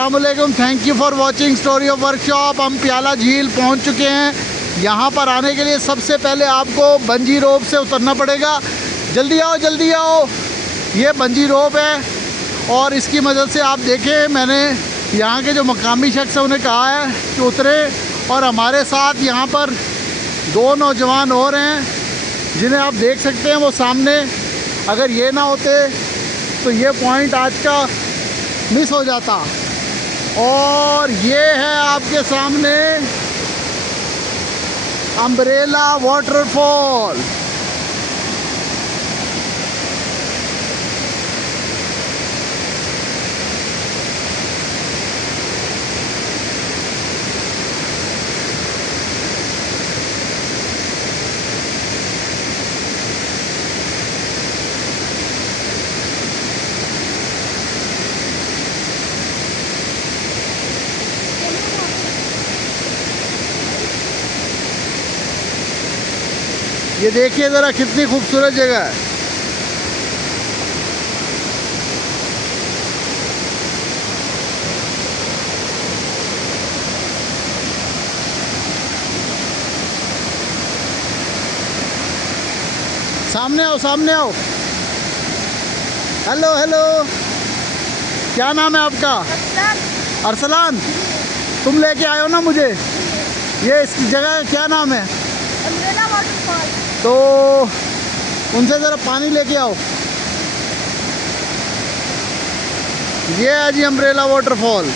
अस्सलाम वालेकुम, thank you for watching story of workshop. हम प्याला झील पहुंच चुके हैं। यहाँ पर आने के लिए सबसे पहले आपको बंजी रोप से उतरना पड़ेगा। जल्दी आओ जल्दी आओ, ये बंजी रोप है और इसकी मदद से आप देखें, मैंने यहाँ के जो मकामी शख्स हैं उन्हें कहा है कि उतरे। और हमारे साथ यहाँ पर दो नौजवान और हैं जिन्हें आप देख सकते हैं वो सामने। अगर ये ना होते तो ये पॉइंट आज का मिस हो जाता। और ये है आपके सामने अम्ब्रेला वाटरफॉल। ये देखिए ज़रा कितनी खूबसूरत जगह है। सामने आओ सामने आओ। हेलो हेलो, क्या नाम है आपका? अरसलान। तुम लेके आए हो ना मुझे? ये इस जगह का क्या नाम है? Umbrella waterfall. तो उनसे ज़रा पानी लेके आओ। ये है जी अम्ब्रेला वाटरफॉल।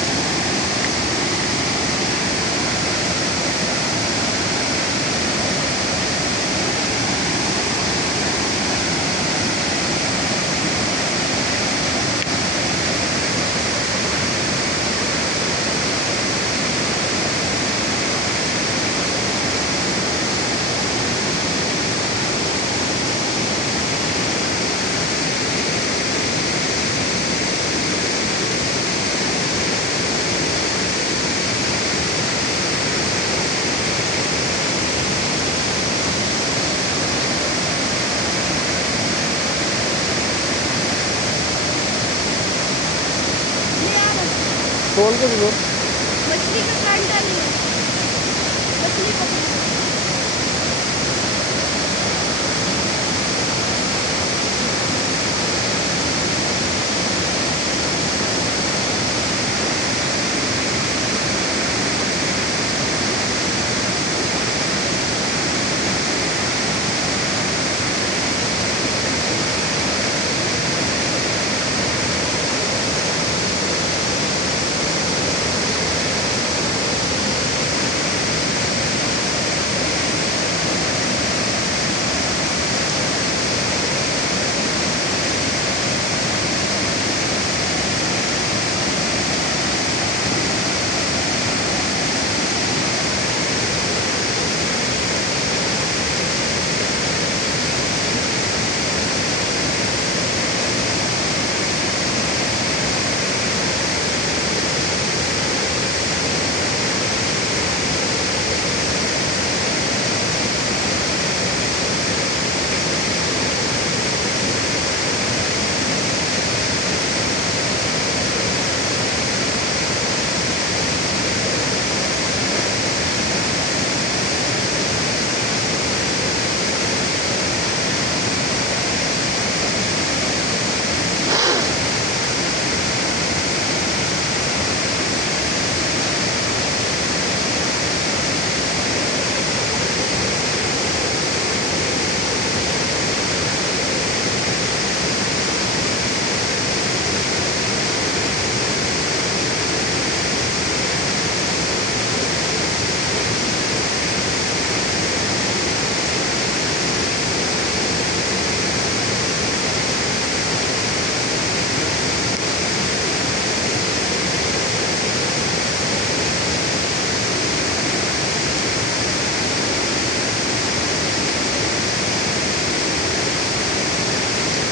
खोल के भी मछली का कांटा नहीं है, मछली पकड़ी।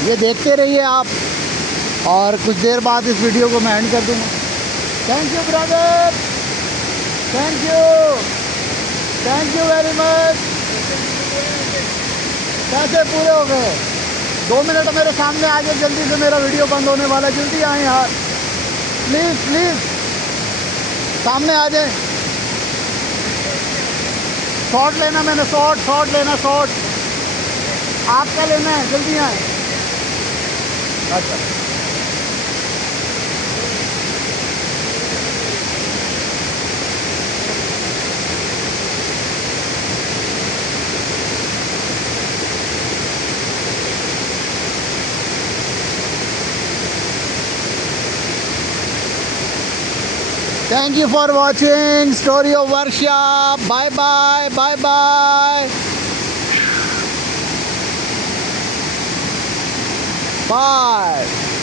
ये देखते रहिए आप, और कुछ देर बाद इस वीडियो को मैं एंड कर दूँगा। Thank you brother, thank you very much. कैसे पूरे हो गए? 2 मिनट मेरे सामने आ गए, जल्दी से मेरा वीडियो बंद होने वाला है। जल्दी आए यार, प्लीज़ प्लीज़। सामने आ जाए। शॉट लेना, मैंने शॉट लेना, शॉट आपका लेना है, जल्दी आए। अच्छा Thank you for watching Story of Workshop. Bye bye. Bye bye. Bye.